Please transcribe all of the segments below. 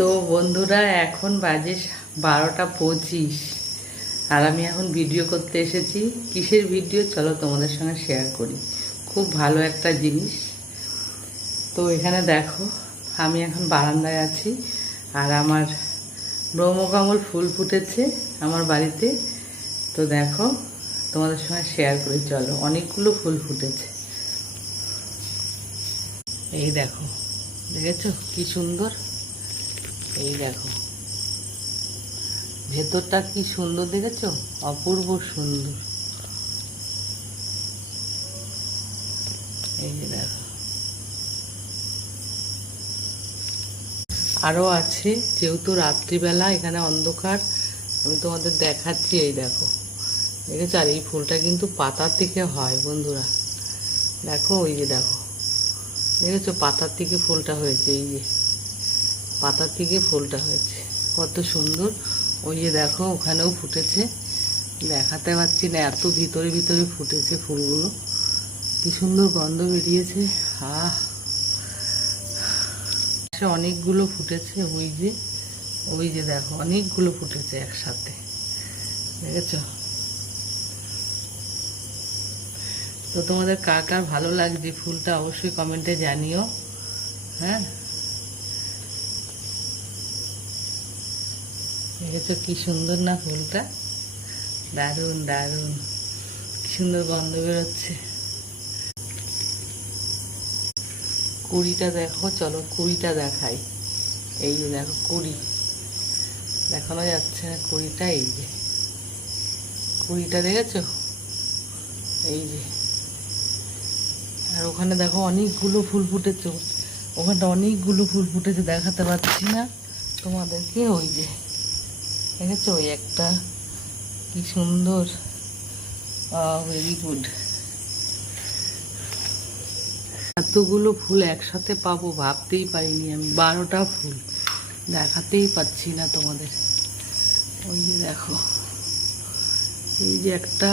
তো বন্ধুরা এখন বাজে 12:25 আর আমি এখন ভিডিও করতে এসেছি। কিসের ভিডিও চলো তোমাদের সঙ্গে শেয়ার করি। খুব ভালো একটা জিনিস। তো এখানে দেখো আমি এখন বারান্দায় আছি আর আমার ব্রহ্মকমল ফুল ফুটেছে আমার বাড়িতে। তো দেখো তোমাদের সঙ্গে শেয়ার করি, চলো। অনেকগুলো ফুল ফুটেছে, এই দেখো, দেখেছো কি সুন্দর। এই দেখো ভেতরটা কি সুন্দর, দেখেছো? অপূর্ব সুন্দর। এই যে দেখো আরো আছে, যেহেতু রাত্রিবেলা এখানে অন্ধকার, আমি তোমাদের দেখাচ্ছি। এই দেখো, দেখেছো? আর এই ফুলটা কিন্তু পাতার থেকে হয় বন্ধুরা। দেখো ওই যে দেখো, দেখেছো পাতার থেকে ফুলটা হয়েছে। এই যে পাতার থেকে ফুলটা হয়েছে, কত সুন্দর। ওই যে দেখো ওখানেও ফুটেছে, দেখাতে পারছি না, এত ভিতরে ভিতরে ফুটেছে ফুলগুলো। কি সুন্দর গন্ধ বেরিয়েছে। অনেকগুলো ফুটেছে। ওই যে দেখো অনেকগুলো ফুটেছে একসাথে, দেখেছো? তো তোমাদের কার কার ভালো লাগছে ফুলটা অবশ্যই কমেন্টে জানিও। হ্যাঁ, দেখেছো কি সুন্দর না ফুলটা? দারুণ দারুণ, কি সুন্দর গন্ধ বেরোচ্ছে। কুড়িটা দেখো, চলো কুড়িটা দেখাই। এই যে দেখো কুড়ি, দেখানো যাচ্ছে না কুড়িটা। এই যে কুড়িটা, দেখেছো? এই যে, আর ওখানে দেখো অনেকগুলো ফুল ফুটেছে। ওখানটা অনেকগুলো ফুল ফুটেছে, দেখাতে পারছি না তোমাদেরকে। ওই যে দেখেছো, ওই একটা কি সুন্দর। Very good. এতগুলো ফুল একসাথে পাবো ভাবতেই পারিনি আমি। 12টা ফুল, দেখাতেই পাচ্ছি না তোমাদের। ওই যে দেখো, এই যে একটা,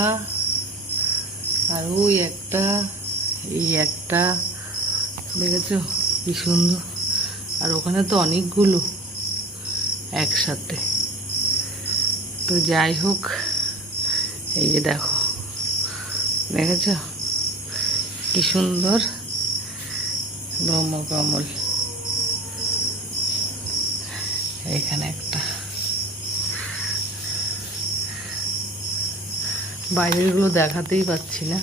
আর ওই একটা, এই একটা, দেখেছো কি সুন্দর। আর ওখানে তো অনেকগুলো একসাথে। তো যাই হোক, এই যে দেখো, দেখেছো কি সুন্দর ব্রহ্মকমল। এখানে একটা, বাইরেরগুলো দেখাতেই পাচ্ছি না,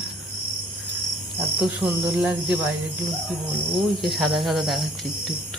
এত সুন্দর লাগছে বাইরেগুলো, কি বলবো। ওই যে সাদা সাদা দেখাচ্ছে একটু একটু।